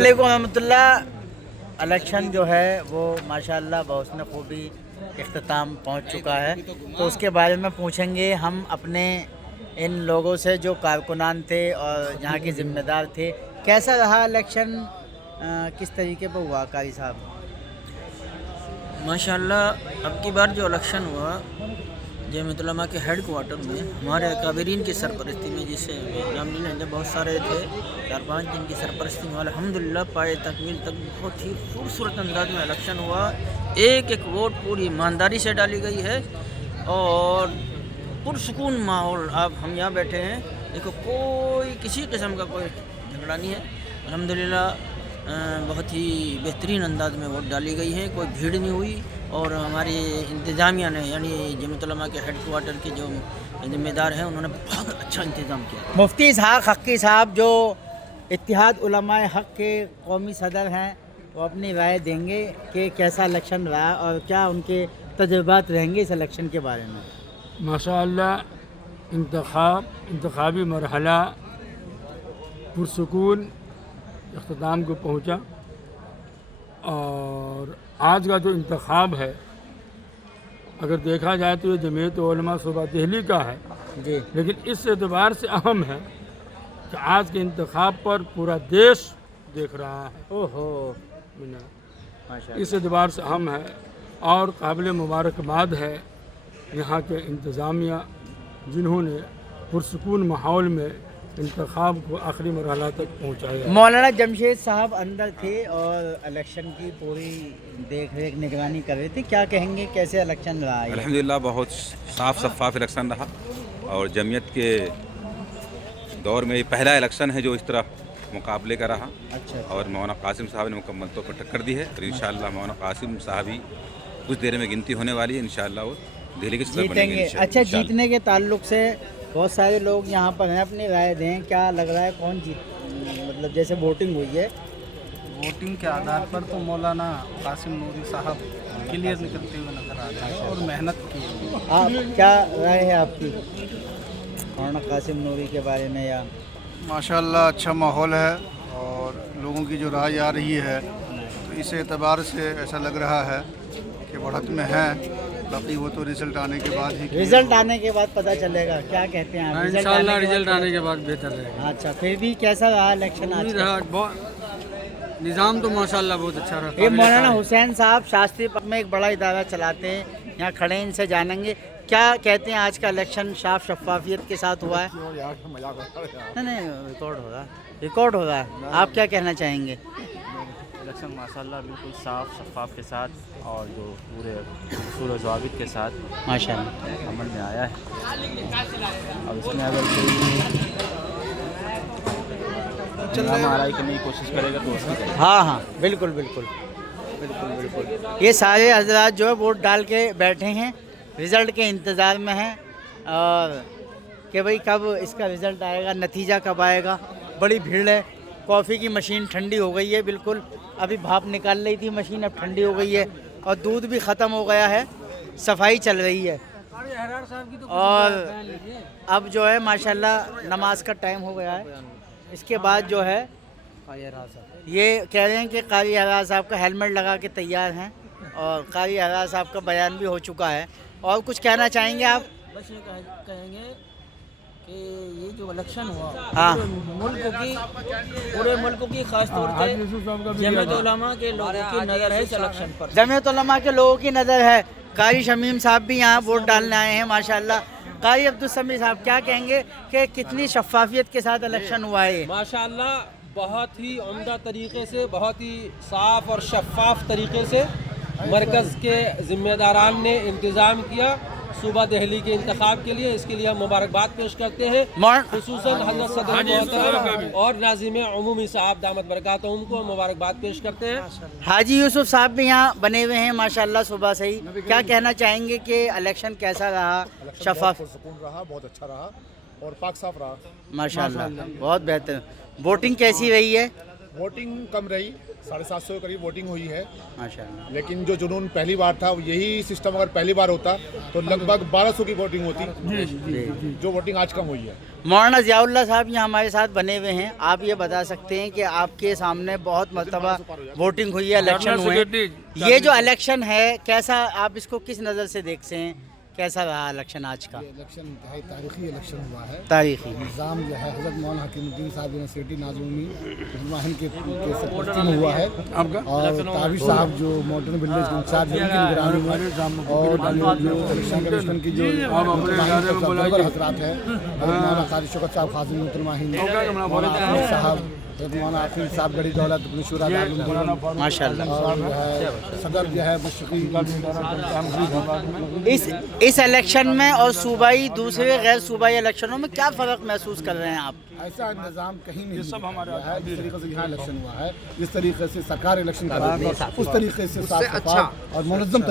वालेकुम रहमतुल्लाह। इलेक्शन जो है वो माशाल्लाह बहुस्न खूबी इख्तिताम पहुंच चुका है, तो उसके बारे में पूछेंगे हम अपने इन लोगों से जो कारकुनान थे और यहाँ के ज़िम्मेदार थे। कैसा रहा इलेक्शन, किस तरीके पर हुआ कारी साहब? माशाल्लाह अब की बार जो इलेक्शन हुआ जमीयत उलमा के हेड क्वार्टर में हमारे अकाबरीन की सरपरस्ती में, जिसे नामजद बहुत सारे थे 4-5 दिन की सरपरस्ती में अल्हम्दुलिल्लाह पाए तकमील तक बहुत ही खूबसूरत अंदाज में इलेक्शन हुआ। एक एक वोट पूरी ईमानदारी से डाली गई है और पुरसुकून माहौल। अब हम यहाँ बैठे हैं, देखो कोई किसी किस्म का कोई झगड़ा नहीं है। अल्हम्दुलिल्लाह बहुत ही बेहतरीन अंदाज में वोट डाली गई है, कोई भीड़ नहीं हुई और हमारी इंतज़ामिया ने यानी जमीयत उलमा के हेड क्वार्टर के जो ज़िम्मेदार हैं उन्होंने बहुत अच्छा इंतज़ाम किया। मुफ्ती इसहाक हक्की साहब जो इत्तिहाद उलमाए हक़ के कौमी सदर हैं, वो अपनी राय देंगे कि कैसा इलेक्शन रहा और क्या उनके तजुर्बात रहेंगे इस इलेक्शन के बारे में। माशाअल्लाह इंतखाबी मरहला पुरसुकून इख्तिताम को पहुँचा और आज का जो इंतखाब है अगर देखा जाए तो ये जमीयत उलमा सूबा दिल्ली का है जी, लेकिन इस एतबार से अहम है कि आज के इंतखाब पर पूरा देश देख रहा है। ओहो इस एतबार से अहम है और काबिल मुबारकबाद है यहाँ के इंतज़ामिया जिन्होंने पुरसुकून माहौल में इंतखाब को आखिरी मरहला तक पहुँचाया। मौलाना जमशेद साहब अंदर थे और इलेक्शन की पूरी देख रेख निगरानी कर रहे थे, क्या कहेंगे कैसे इलेक्शन रहा है? अल्हम्दुलिल्लाह बहुत साफ़ शफ़ाफ इलेक्शन रहा और जमीयत के दौर में ये पहला इलेक्शन है जो इस तरह मुकाबले का रहा। अच्छा। और मौलाना कासिम साहब ने मुकम्मल तौर पर टक्कर दी है और इंशाअल्लाह मौलाना कासिम साहब ही कुछ देर में गिनती होने वाली है, इंशाअल्लाह वो दिल्ली के सदर बनेंगे जीतेंगे। अच्छा, जीतने के ताल्लुक से बहुत सारे लोग यहाँ पर हैं, अपनी राय दें, क्या लग रहा है कौन जीत, मतलब जैसे वोटिंग हुई है वोटिंग के आधार पर तो मौलाना कासिम नूरी साहब क्लियर निकलते हुए नजर आ रहे हैं और मेहनत की। आप क्या राय है आपकी मौलाना कासिम नूरी के बारे में? या माशाल्लाह अच्छा माहौल है और लोगों की जो राय आ रही है तो इस एतबार से ऐसा लग रहा है कि बढ़त में है। बाकी वो तो रिजल्ट आने के बाद ही रिजल्ट आने के बाद पता चलेगा, क्या कहते हैं आप? इंशाअल्लाह रिजल्ट आने के बाद बेहतर रहेगा। अच्छा, फिर भी कैसा रहा इलेक्शन आज का? निज़ाम तो माशाअल्लाह बहुत अच्छा रहा। ये मौलाना हुसैन साहब शास्त्री पथ में एक बड़ा इदारा चलाते हैं, यहाँ खड़े हैं, इनसे जानेंगे क्या कहते हैं आज का इलेक्शन साफ शफाफियत के साथ हुआ है? नहीं, रिकॉर्ड हो रहा है। आप क्या कहना चाहेंगे? इलेक्शन माशाल्लाह बिल्कुल साफ़ शफाफ के साथ और जो पूरे उसूल और ज़वाबित के साथ माशाल्लाह अमल में आया है। और इसमें अगर कोई हमारा करने की कोशिश करेगा तो उसकी हाँ, बिल्कुल। ये सारे हजरात जो है वोट डाल के बैठे हैं, रिज़ल्ट के इंतज़ार में हैं और कि भाई कब इसका रिज़ल्ट आएगा, नतीजा कब आएगा। बड़ी भीड़ है, कॉफ़ी की मशीन ठंडी हो गई है बिल्कुल, अभी भाप निकाल रही थी मशीन, अब ठंडी हो गई है और दूध भी ख़त्म हो गया है, सफाई चल रही है और अब जो है माशाल्लाह नमाज का टाइम हो गया है। इसके बाद जो है ये कह रहे हैं कि कारी हरार साहब का हेलमेट लगा के तैयार हैं और कारी हरार साहब का बयान भी हो चुका है। और कुछ कहना चाहेंगे आप? बस ये कहेंगे कि ये जो इलेक्शन हुआ हाँ। पूरे मुल्क की खास तौर से जमीयत उलमा के लोगों की नज़र है इस इलेक्शन पर। जमीयत उलमा के लोगों की नज़र है। कारी शमीम साहब भी यहाँ वोट डालने आए हैं माशाल्लाह। कारी अब्दुल समी साहब क्या कहेंगे कि कितनी शफाफियत के साथ इलेक्शन हुआ है? माशाल्लाह बहुत ही उम्दा तरीके से, बहुत ही साफ़ और शफाफ तरीके से मरकज़ के ज़िम्मेदारान ने इंतज़ाम किया सूबा दिल्ली के इंतखाब के लिए। इसके लिए हम मुबारकबाद पेश करते हैं, खुसूसन हज़रत सदर मोहतरम और नाज़िम उमूमी साहब दामत बरकातहुम को मुबारकबाद पेश करते हैं। हाजी यूसुफ साहब भी यहाँ बने हुए हैं माशाल्लाह सुबह से ही। क्या कहना चाहेंगे कि इलेक्शन कैसा रहा? शफाफ रहा, बहुत अच्छा रहा और पाक साफ रहा माशाल्लाह, बहुत बेहतर। वोटिंग कैसी रही है? वोटिंग कम रही 750 के करीब वोटिंग हुई है, माशाल्लाह। लेकिन जो जुनून पहली बार था यही सिस्टम अगर पहली बार होता तो लगभग 1200 की वोटिंग होती, जो वोटिंग आज कम हुई है। मौलाना ज़ियाउल्लाह साहब यहाँ हमारे साथ बने हुए हैं। आप ये बता सकते हैं कि आपके सामने बहुत मरतबा वोटिंग हुई है, इलेक्शन हुए हैं। ये जो इलेक्शन है कैसा, आप इसको किस नज़र से देखते हैं, कैसा रहा इलेक्शन आज का? इलेक्शन इंतहाई तारीखी इलेक्शन हुआ है। तारीखी निज़ाम जो है हज़रत मौलाना हकीमुद्दीन साहब यूनिवर्सिटी नाज़ुमी के सरपरस्ती में हुआ है, और ताबिश साहब जो मॉडर्न विलेज के इंचार्ज हैं उनकी निगरानी में, और जो इलेक्शन कमीशन की जो हजरात हैं मौलाना काजी शौकत साहब खाज़िम मुतलमाहीन, मौलाना साहब मौलाना आफिल साहब गड़ी दौलत शुरा माशाल्लाह। और जो है सदर जो है मशरक़ी। इस इलेक्शन में और सूबाई दूसरे गैर सूबाई इलेक्शनों में क्या फ़र्क महसूस कर रहे हैं आप? ऐसा इंतजाम कहीं नहीं हुआ है जिस तरीके से यहाँ इलेक्शन हुआ है, जिस तरीके से सरकार इलेक्शन करा रही है उस तरीके से साफ शफाफ और मुनज़्ज़म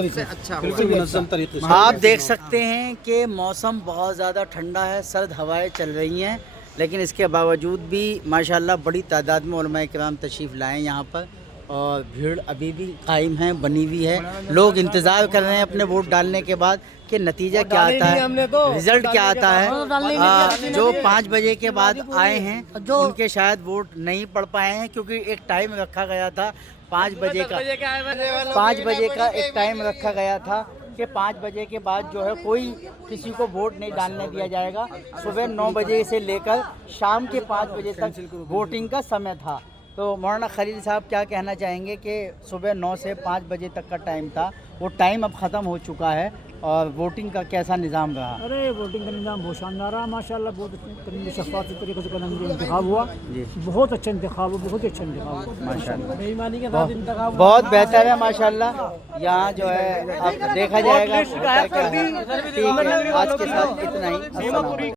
तरीके से। आप देख सकते हैं कि मौसम बहुत ज़्यादा ठंडा है, सर्द हवाएं चल रही हैं, लेकिन इसके बावजूद भी माशाल्लाह बड़ी तादाद में उलमाए किराम तशरीफ़ लाएँ यहाँ पर, और भीड़ अभी भी कायम है, बनी हुई है। लोग इंतज़ार कर रहे हैं अपने वोट डालने के बाद कि नतीजा क्या आता है, रिज़ल्ट क्या आता है। जो 5 बजे के बाद आए हैं उनके शायद वोट नहीं पड़ पाए हैं, क्योंकि एक टाइम रखा गया था 5 बजे का, 5 बजे का एक टाइम रखा गया था कि 5 बजे के बाद जो है कोई किसी को वोट नहीं डालने दिया जाएगा। सुबह 9 बजे से लेकर शाम के 5 बजे तक वोटिंग का समय था। तो मौलाना खलील साहब क्या कहना चाहेंगे कि सुबह 9 से 5 बजे तक का टाइम था, वो टाइम अब ख़त्म हो चुका है, और वोटिंग का कैसा निज़ाम रहा? अरे वोटिंग का निज़ाम बहुत शानदार रहा माशाल्लाह, बहुत अच्छे शफाफ तरीके से इंतखाब हुआ, बहुत अच्छा इंतखाब हुआ, बहुत अच्छा इंतखाब हुआ माशाल्लाह, बेईमानी के साथ इंतखाब बहुत बेहतर है माशाल्लाह। यहाँ जो है अब देखा जाएगा। ठीक है, आज के साथ इतना ही।